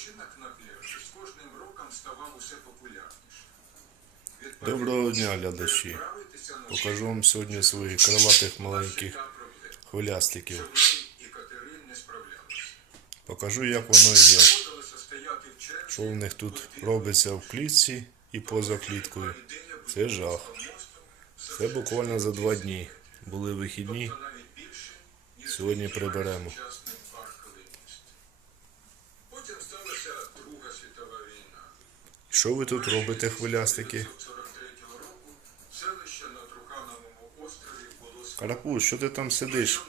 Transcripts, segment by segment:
Відпочинок на пляжі з кожним роком ставав усе популярніше. Доброго дня, глядачі. Покажу вам сьогодні своїх крилатих маленьких хвилястиків. Покажу, як воно є. Що в них тут робиться в клітці і поза кліткою. Це жах. Це буквально за два дні. Були вихідні, то навіть більше, ніж сьогодні приберемо. Що ви тут робите, хвилястики? 1943 року селище на Трухановому острові було Карапуз, що ти там сидиш?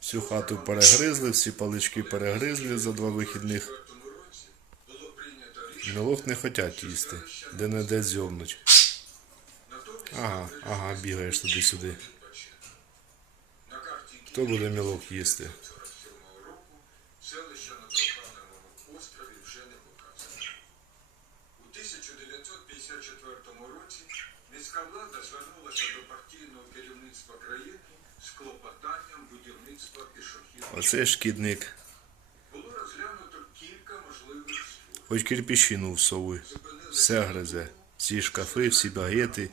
Всю хату перегризли, всі палички перегризли за два вихідних. Мілок не хотять їсти, де не де зьомнуть. Ага, ага, бігаєш туди-сюди. Хто буде мілок їсти? 47 селище на Трухановому острові вже не показано. У 1954 році міська влада звернулася до партійного керівництва країни з клопотанням будівництва пішохідних. Оце шкідник. Було розглянуто кілька можливих створень. Хоч кирпичину всовуй. Все гризе. Всі шкафи, всі багети,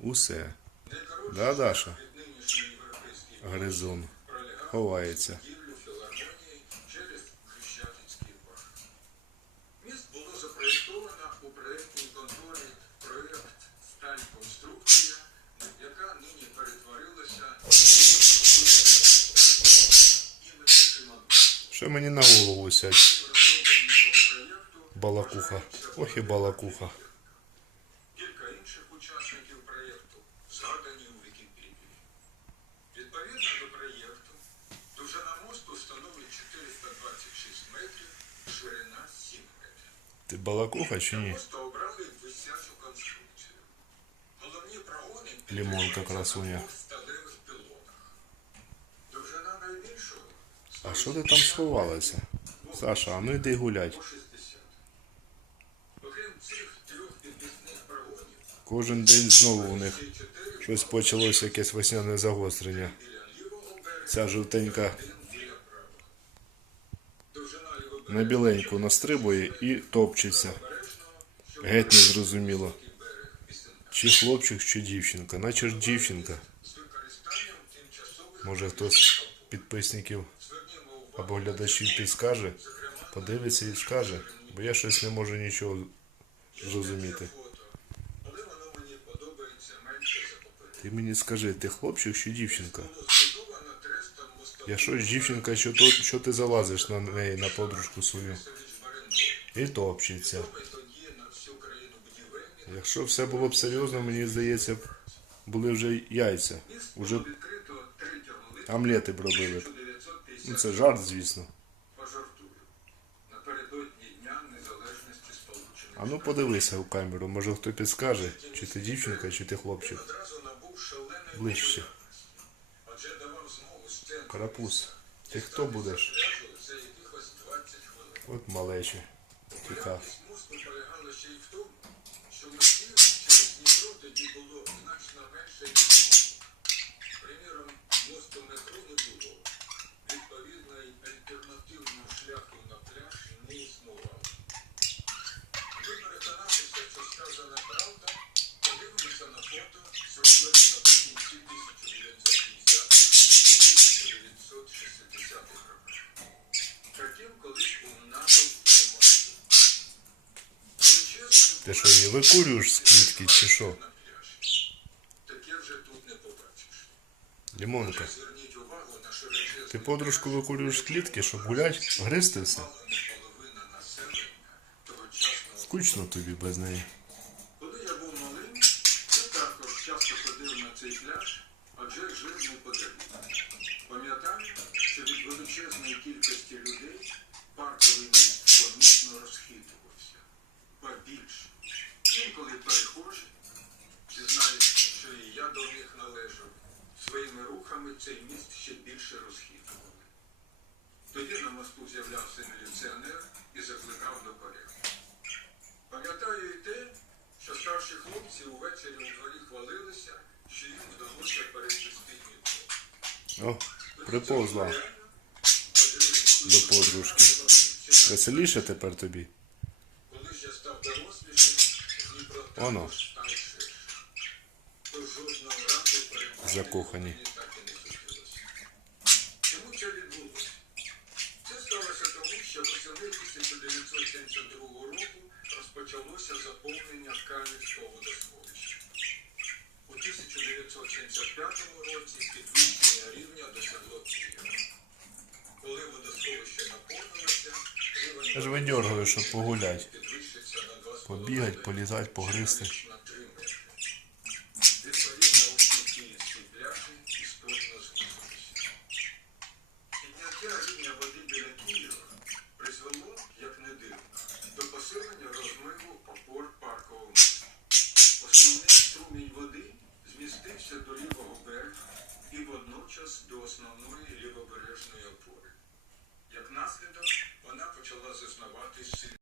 усе. Да, Даша? Гризун. Ховається. Що мені на голову сядь? Балакуха. Ох і балакуха. Ти балакуха чи ні? Лімонка красуня. А що ти там сховалася? Саша, а ну йди гулять. по 60. Окрім цих трьох підвісних прогонів, Кожен день знову у них щось почалося якесь весняне загострення. Ця жовтенька на біленьку настрибує і топчеться. Геть незрозуміло. берег 18. Чи хлопчик, чи дівчинка. Наче ж дівчинка. Може хтось з підписників або глядачів підскаже, подивиться і скаже, бо я щось не можу нічого зрозуміти. Ти мені скажи, ти хлопчик чи дівчинка? Якщо ж дівчинка, що, то, що ти залазиш на неї, на подружку свою, і топчеться. Якщо все було б серйозно, мені здається, були вже яйця. Уже б Відкрито 3 липня омлети б робили б. Ну це жарт, звісно. А ну подивися у камеру, може хто підскаже, чи ти дівчинка, чи ти хлопчик. Ближче. адже давав змогу з центру Карапуз, ти хто будеш? пляжу за якихось 20 хвилин. От малечі. Тіка. Приміром, мосту метро не було. Відповідно, й Ти що, її викурюєш з клітки, чи що? Таке вже тут не побачиш. Лімонка. Ти подружку викурюєш з клітки, щоб гулять, гризти все. Скучно тобі без неї. Коли я був малим, я також часто ходив на цей пляж, адже жив неподалік. Пам'ятаю, що від величезної кількості людей мосту з'являвся міліціонер і закликав до порядку. Пам'ятаю і те, що старші хлопці увечері у дворі хвалилися, що їм вдалося перечислити О, приповзла до подружки. Веселіше тепер тобі. Коли ж я став дорослішим, Дніпро Оно. став ширше. То жодного разу перемоги Закохані. мені так і не хотілося. Чому це відбулося? Це сталося тому, що восени 1972 року розпочалося заповнення Кам'янського водосховища. У 1975 році підвищення рівня досягло Києва. Коли водосховище наповнилося, рівень Я ж видергаю, щоб на 2,5 Побігать, полізать, погризти.